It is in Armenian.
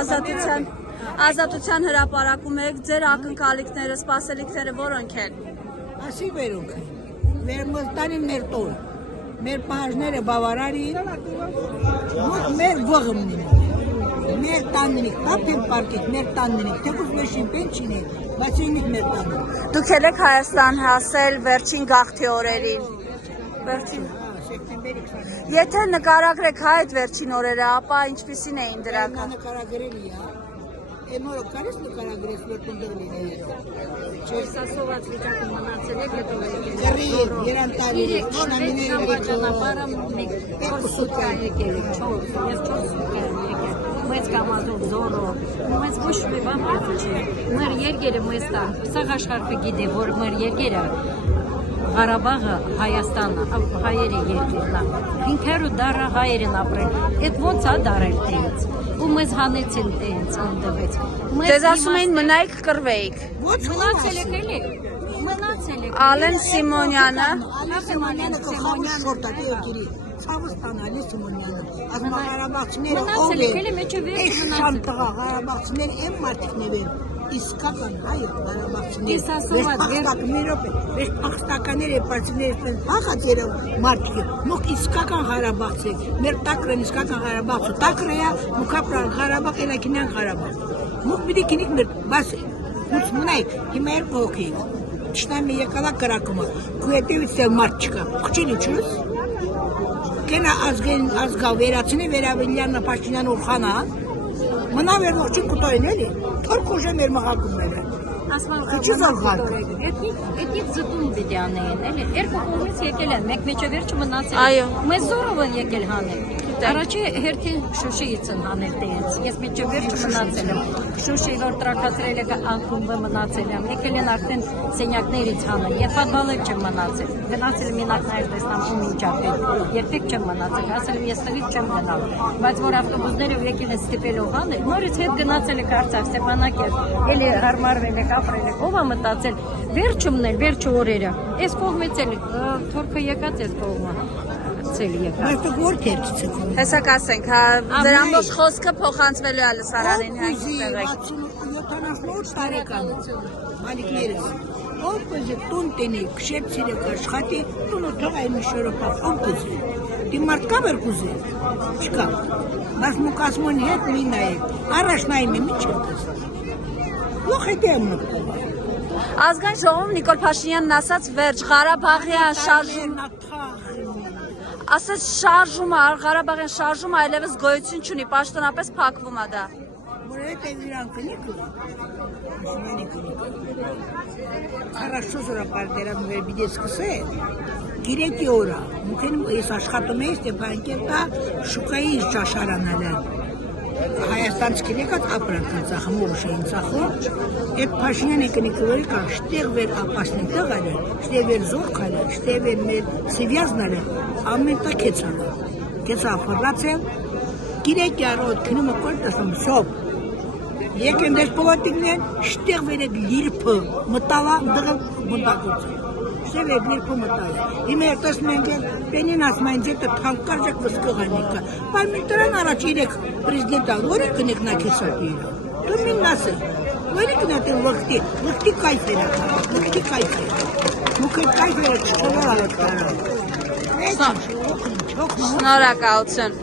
Ազատության հրապարակում եք ձեր ակնկալիքները, սպասելիքները որոնք են։ Ասի վերոնք մեր մտանին մեր տոն մեր պահանջները բավարարին մեր ողմնին մեր տաննիկ տապին պարկիկ մեր տաննիկ թեկուզ մեշին պենչին բայց ինիք մեր տաննիկ Դուք եք Հայաստան հասել վերջին գաղթի օրերին Եթե նկարագրեք այդ վերջին օրերը, ապա ինչպիսին էին դրանք։ Նկարագրելի է Նորը կարես նկարագրես վերջնդեղ լինել Չերսասոված վիճակը մնացել եք հետո երան տարի նամիները ճանապարհը մեկ սուտկա եկել ես 4 սուտկա եկել մեծ կամազով զորով մեծ ոչ մի բան չէ մեր երկերը մեզ տան սա աշխարհը գիտե որ մեր երկերը Ղարաբաղը Հայաստանը հայերի երկիրն է 500 դարը հայերն ապրել այդ ոնց է դարել տենց ու մեզ հանեցին տենց ընդդվեց Ձեզ ասում էին մնայք կռվեիք մնացել եք էլի մնացել եք Ալեն Սիմոնյանը շորտակի երկիրի Սավստանալի Սիմոնյանը Ղարաբաղցիները մնացել եք էլի մեջը վերջ մնացել Ղարաբաղցիները են մարդիկներ են իսկական հայ Ղարաբաղցիներ Ես ասում Մեր աղստականները պարտիվները հաղած երով մարդիկ մոք իսկական Ղարաբաղցի մեր տակրն իսկական Ղարաբաղցի տակրը է մուքապրան Ղարաբաղ էլակինյան Ղարաբաղ մոք պիտի կինիք մեր բաս հուց մնայք հիմա էր կողքեիք Չնամի եկալա կրակումը կուետևից էլ մարդ չկա խչին իչուս կենա ազգալ վերացինի վերավելյաննա պաշտինյան ուրխանա մնա վեր ողջին կուտոյն էլի թորք ուժը մեր մղակումները Էդիկ զտում պիտի անեին, էլի, երկու կողմից եկել են, մեկ մեջը վերջը մնացել Այո Մեզ զորով են եկել հանել Առաջի հերթին Շուշիից են հանել տենց, ես մեջը վերջը մնացել եմ Շուշի որ տրակացրել եք անկումբը մնացել եմ, եկել են արդեն սենյակներից հանել, և պատվալել չեմ մնացել Գնացել եմ ինակներ տեսնամ ու մինչապետ, երբեք չեմ մնացել, ասել եմ ես տվից չեմ գնալ Բայց որ ավտոբուսները եկել են ստիպելով հանել, նորից հետ գնացել եք Արցախ, Ստեփանակերտ, էլի հարմարվել եք, ապրել եք, ով է մտածել, վերջումն էլ, վերջը օրերը, ես կողմից էլ, թորքը եկած ես կողմը Բայց որդ էր չծկում Հեսա կասենք, ձեր ամբողջ խոսքը փոխանցվելու է լսարանին հայտնի 78 տարեկան մալիկներս ով կզի տուն տենի, քշեպ սիրեք աշխատի, տունը թողայ մի շորոպավ, ով կզի դիմարդ կա վեր կուզի, չկա բայց մուկասմոն հետ մի նայեք, առաջ նայում է մի չեմ կզի ող հետ եմ նկում Ազգային ժողովում Նիկոլ Փաշինյանն ասաց վերջ Ղարաբաղյան շարժում Ասաց շարժումը, Ղարաբաղյան շարժումը այլևս գոյություն չունի, պաշտոնապես փակվում է դա Որ հետ է իրան կնիկը Хорошо զորապարտերան վեր բիդե սկսե Գիրեկի որա Մուքեն ես աշխատում էի Ստեփանակերտա շուկայի ճաշարանալը Հայաստանց կնեկած ապրանքան ծախում ողջ էին ծախում Այդ Փաշինյանի կնիկը կա շտեղ վեր ապասնի տղալը շտեղ վեր զորքալը շտեղ վեր մեր սիվյազնալը ամեն տա կեցալը կեցա ֆորլացել գիրեկի առոտ քնումը կորտասում շոպ եկեմ դες պոլատիկնեն շտեղ վեր այդ լիրպը մտալա դղը բնդակոցը շտեղ վեր լիրպը մտալա հիմա երտասում ենք պենին ասում են ձետը թանկարժեք վսկղանիկը բայց մի տրան առաջ իրեք Президента, որի կնեկնա քեսապի դու մին ասել որի կնատել վղտի կայֆ էր վղտի կայֆ էր մուքր կայֆ էր չչնոր ալետ կարան Շնորհակալություն